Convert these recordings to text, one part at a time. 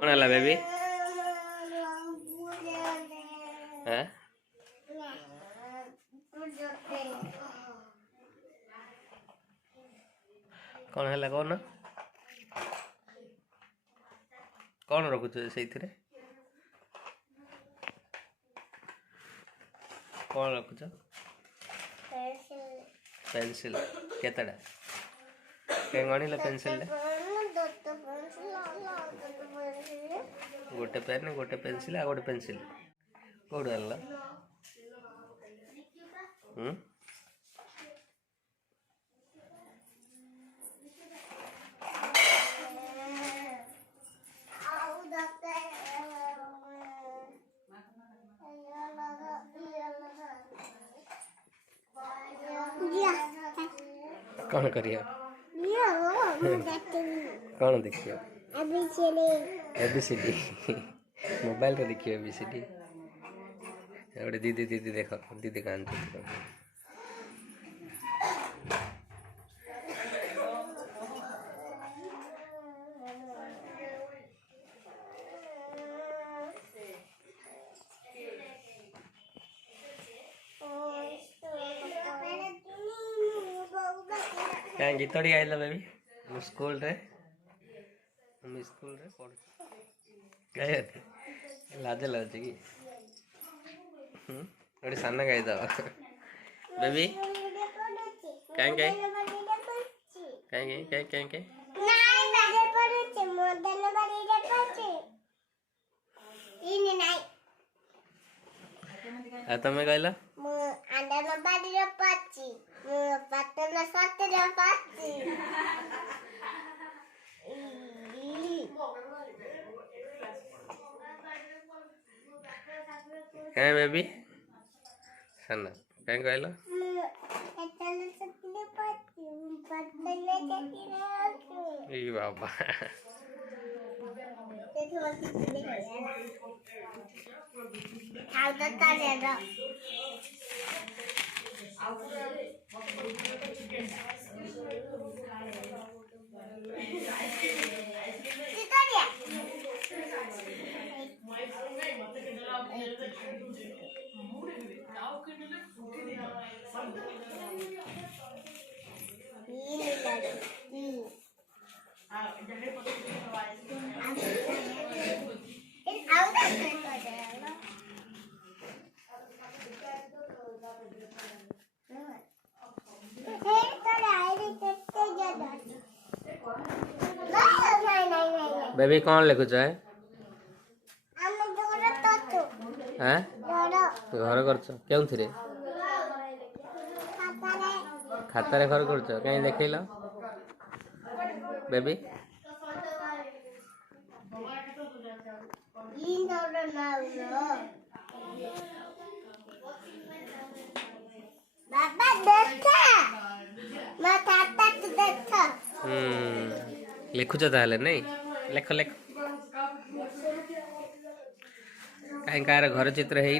कौन है बेबी? हैं? कौन है कौन कौन रखुच से कौन रखुच? पेंसिल केतटा कहीं गणिल पेंसिल गोटे पेन गोटे पेंसिल आ गोटे पेंसिल कौट आनल? कौन करिए कौन देखिए? एबीसीडी मोबाइल रे देखिए एबीसीडी गोटे दीदी दीदी देख दीदी कान क्या गीत गाइल बेबी स्कूल रे पढ़ गाय लाज लगे कि गोटे सान गाई दब बेबी कहीं कहीं कहीं कहीं कहीं तुम्हें कहला कहीं बेबी सन कहीं कहला बाबा बेबी कौन लिखुच है? घर कर क्यों खातार घर कर कहीं देखेल बेबी लिखुच ताले नहीं लेख लेख कहीं कार घर चित्र है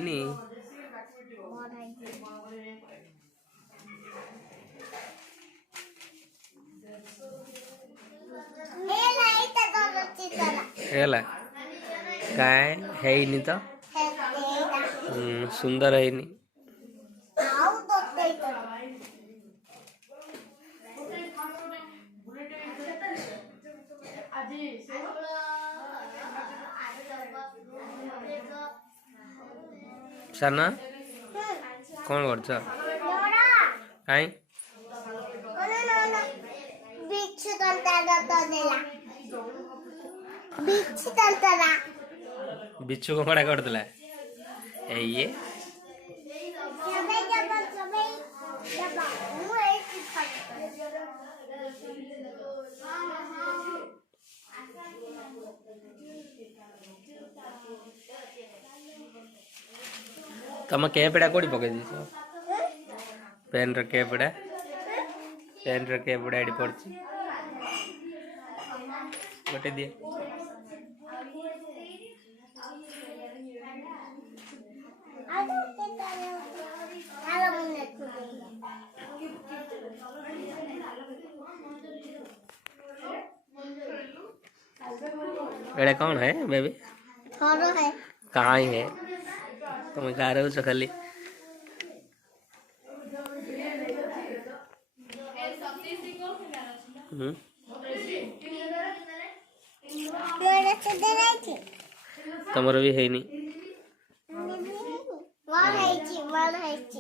है तो सुंदर है साना कौन कर बिच्छू को कड़ा कर दिला ये तुम केपड़ा कौटी पकई दीस पेन रेपड़ा ये पड़ी गोटे दिए एड़ा कौन है बेबी? थोड़ो है। कहाँ ही है? तुम कहा रहे हो खाली? तमर भी है नहीं।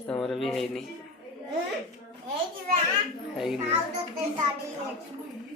तमर भी है नहीं। है नहीं।